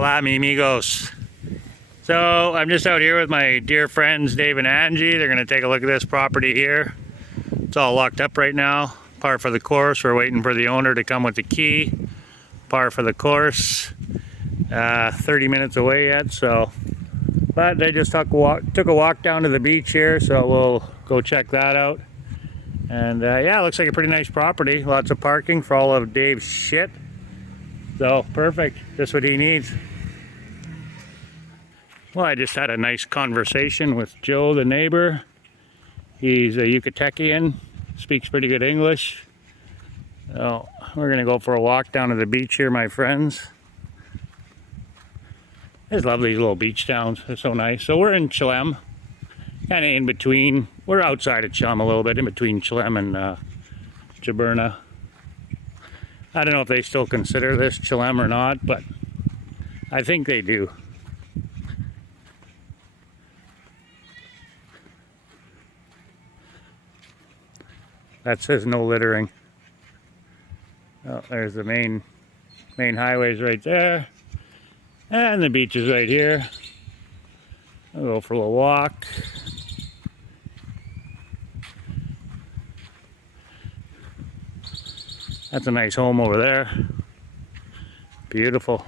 Hola, mi amigos. So I'm just out here with my dear friends Dave and Angie. They're going to take a look at this property here. It's all locked up right now. Par for the course. We're waiting for the owner to come with the key. Par for the course. 30 minutes away yet, so. But they just took a walk down to the beach here, so we'll go check that out. And yeah, it looks like a pretty nice property. Lots of parking for all of Dave's shit. So perfect, just what he needs. Well, I just had a nice conversation with Joe, the neighbor. He's a Yucatecan, speaks pretty good English. So we're gonna go for a walk down to the beach here, my friends. I just love these little beach towns, they're so nice. So we're in Chelem, kind of in between. We're outside of Chelem a little bit, in between Chelem and Jaberna. I don't know if they still consider this Chelem or not, but I think they do. That says no littering. Oh, there's the main highways right there. And the beach is right here. I'll go for a little walk. That's a nice home over there. Beautiful.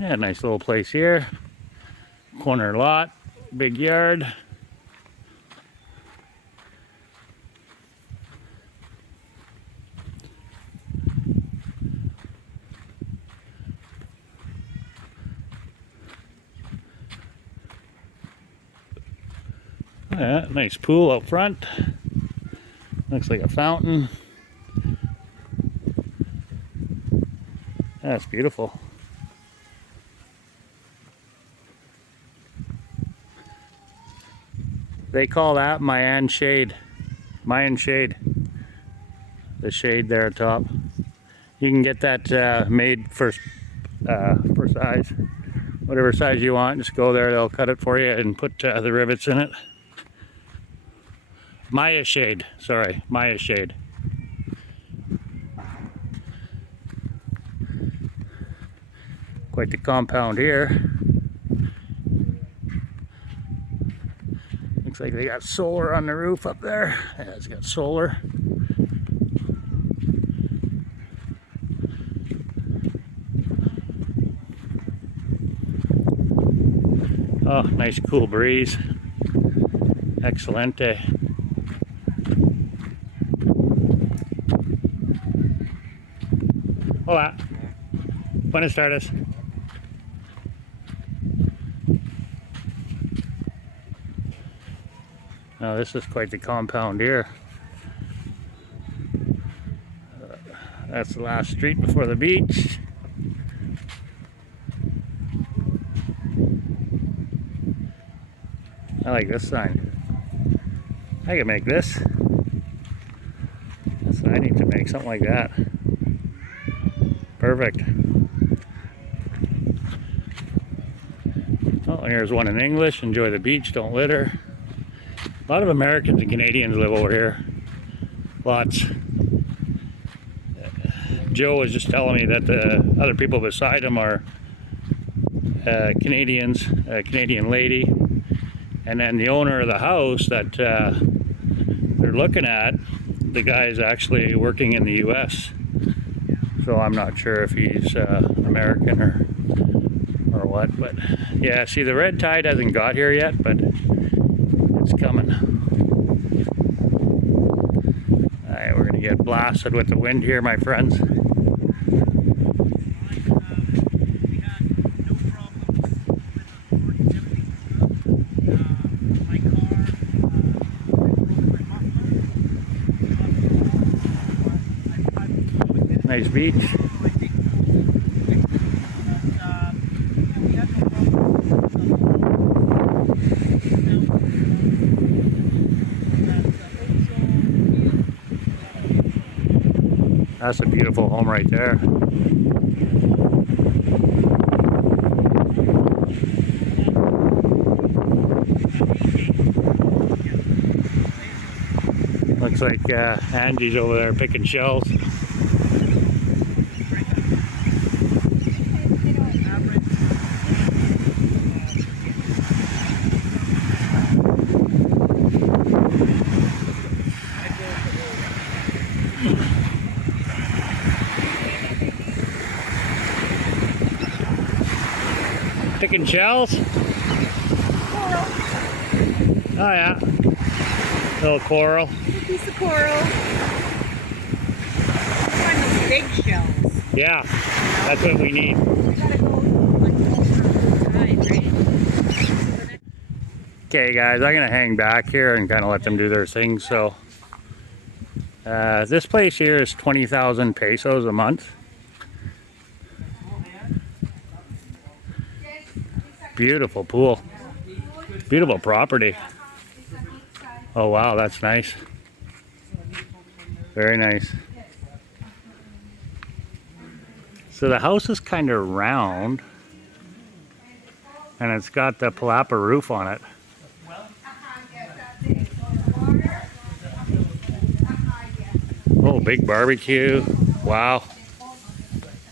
Yeah, nice little place here. Corner lot, big yard. Yeah, nice pool out front. Looks like a fountain. That's beautiful. They call that Mayan shade. Mayan shade. The shade there at top. You can get that made for size. Whatever size you want, just go there, they'll cut it for you and put the rivets in it. Maya shade, sorry, Maya shade. Quite the compound here. Looks like they got solar on the roof up there. Yeah, it's got solar. Oh, nice cool breeze. Excelente. Hola. Buenas tardes. Now this is quite the compound here. That's the last street before the beach. I like this sign. I can make this. That's what I need to make, something like that. Perfect. Oh, and here's one in English. Enjoy the beach, don't litter. A lot of Americans and Canadians live over here. Lots. Joe was just telling me that the other people beside him are Canadians, a Canadian lady. And then the owner of the house that they're looking at, the guy is actually working in the U.S. So I'm not sure if he's American or what, but yeah, see the red tide hasn't got here yet, but it's coming. Alright, we're gonna get blasted with the wind here, my friends. Nice beach. That's a beautiful home right there. Looks like Angie's over there picking shells. making shells? Coral. Oh yeah. Little coral. A piece of coral. Find those big shells. Yeah, that's what we need. We gotta go like all time, right? Okay guys, I'm gonna hang back here and kind of let them do their thing. So this place here is 20,000 pesos a month. Beautiful pool. Beautiful property. Oh wow, that's nice. Very nice. So the house is kind of round and it's got the palapa roof on it. Oh, big barbecue. Wow.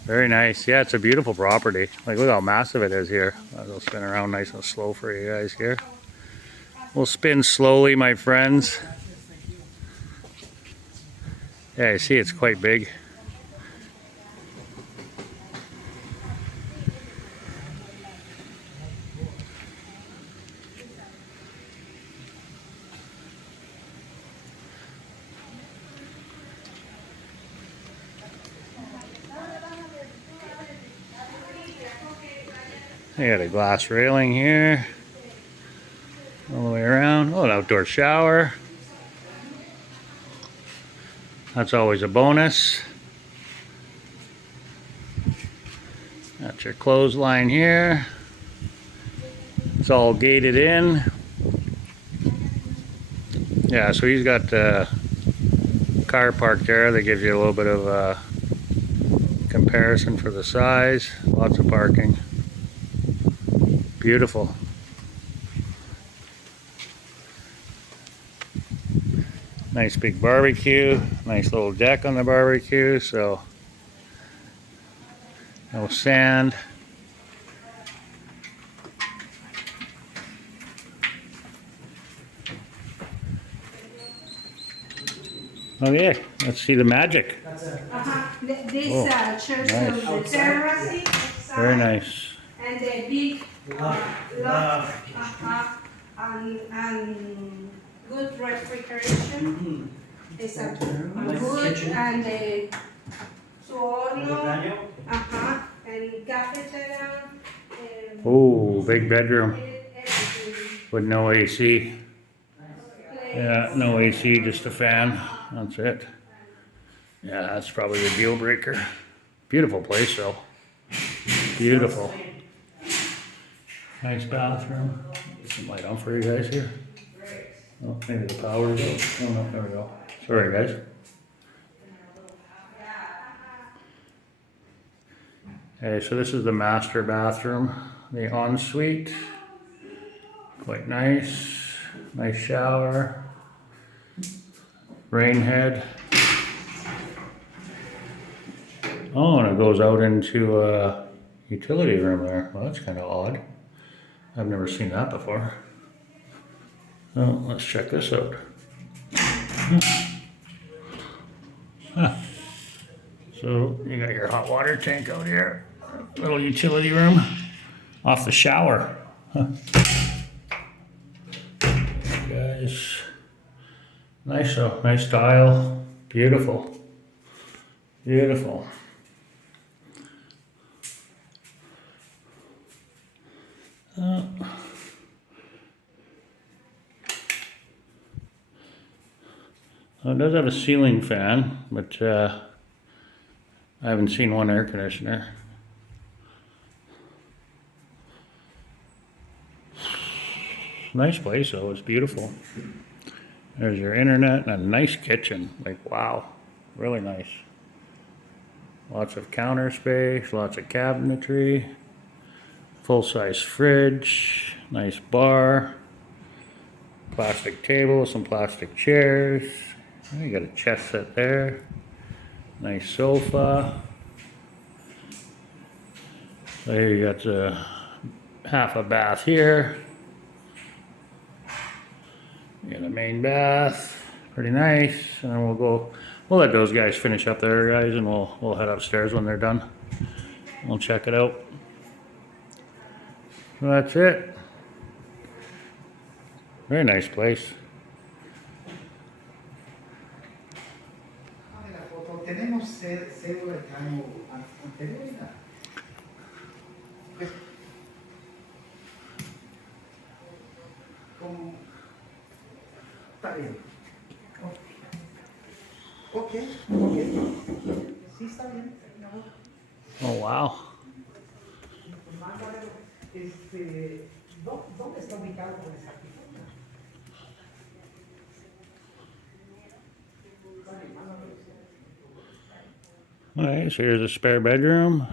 Very nice. Yeah, it's a beautiful property. Like, look how massive it is here. I'll spin around nice and slow for you guys here. We'll spin slowly, my friends. Yeah, you see it's quite big. I got a glass railing here. All the way around. Oh, an outdoor shower. That's always a bonus. That's your clothesline here. It's all gated in. Yeah, so he's got the car parked there. That gives you a little bit of a comparison for the size. Lots of parking. Beautiful. Nice big barbecue. Nice little deck on the barbecue. So no sand. Oh yeah, let's see the magic. This church nice. on the terrace. Very nice. And the big loft. And good refrigeration. It's a good and a suorno. And cafeteria. Oh, big bedroom with no AC. Yeah, no AC, just a fan. That's it. Yeah, that's probably the deal breaker. Beautiful place though. Beautiful. Nice bathroom. Get some light on for you guys here. Oh, maybe the power's out. Oh no, there we go. Sorry guys. Okay, so this is the master bathroom. The ensuite. Quite nice. Nice shower. Rain head. Oh, and it goes out into a utility room there. Well, that's kind of odd. I've never seen that before. Oh, let's check this out. Huh. So you got your hot water tank out here. Little utility room off the shower. Huh. Guys, nice though, nice tile, beautiful, beautiful. It does have a ceiling fan, but I haven't seen one air conditioner. Nice place though, it's beautiful. There's your internet and a nice kitchen. Like, wow, really nice. Lots of counter space, lots of cabinetry, full-size fridge, nice bar, plastic table, some plastic chairs. Oh, you got a chest set there, nice sofa. So here you got the half a bath here. You got a main bath, pretty nice, and then we'll let those guys finish up there, guys, and we'll head upstairs when they're done. We'll check it out. So that's it. Very nice place. Tenemos cédula de año anterior y nada. Pues, como, está bien. Ok. Sí, está bien. Oh, wow. ¿Dónde está ubicado con exactitud? Alright, so here's a spare bedroom.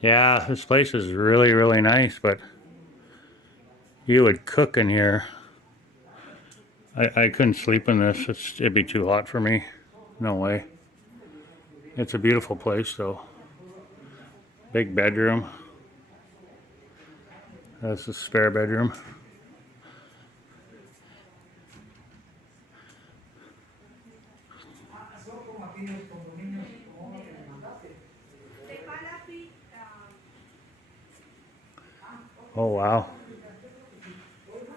Yeah, this place is really, really nice, but you would cook in here. I couldn't sleep in this. It'd be too hot for me. No way. It's a beautiful place though. Big bedroom. That's the spare bedroom. Oh wow.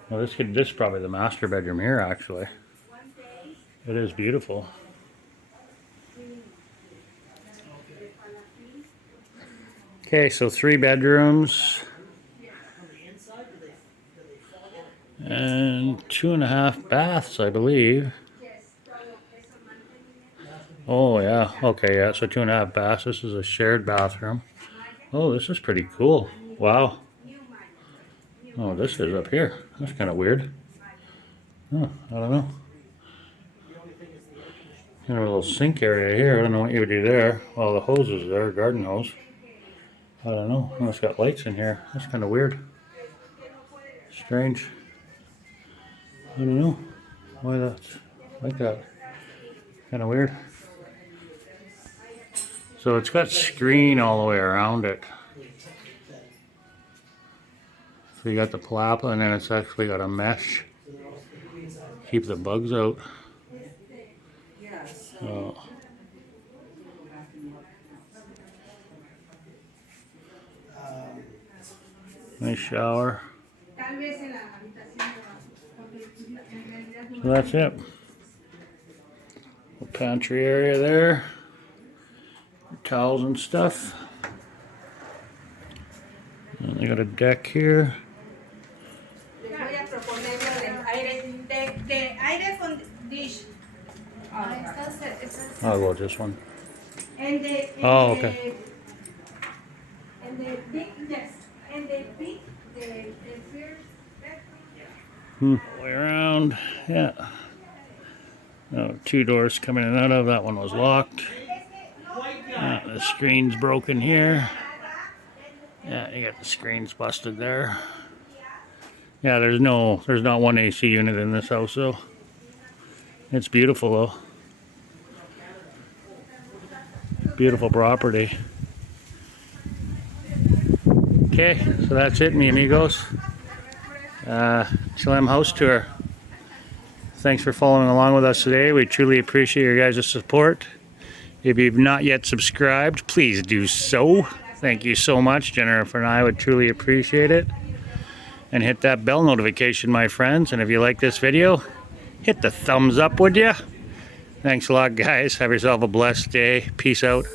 Well, this is probably the master bedroom here actually. It is beautiful. Okay, so 3 bedrooms and 2.5 baths, I believe. Oh yeah, okay, yeah, so 2.5 baths. This is a shared bathroom. Oh, this is pretty cool. Wow. Oh, this is up here. That's kind of weird. Oh, I don't know. Got a little sink area here. I don't know what you would do there. Well, the hose is there, garden hose. I don't know. Oh, it's got lights in here. That's kind of weird. Strange. I don't know why that's like that. Kind of weird. So it's got screen all the way around it. So you got the palapa and then it's actually got a mesh. Keep the bugs out. So. Nice shower. So that's it. The pantry area there. Towels and stuff. And they got a deck here. I'll go with this one. Oh, okay. And the big, yes, and the big, the first Way around, yeah. Oh, 2 doors coming in and out of. That one was locked. The screen's broken here. Yeah, you got the screens busted there. Yeah, there's not one AC unit in this house though. It's beautiful though. Beautiful property. Okay, so that's it, mi amigos. Chelem house tour. Thanks for following along with us today. We truly appreciate your guys' support. If you've not yet subscribed, please do so. Thank you so much. Jennifer and I would truly appreciate it. And hit that bell notification, my friends. And if you like this video, hit the thumbs up, would you? Thanks a lot, guys. Have yourself a blessed day. Peace out.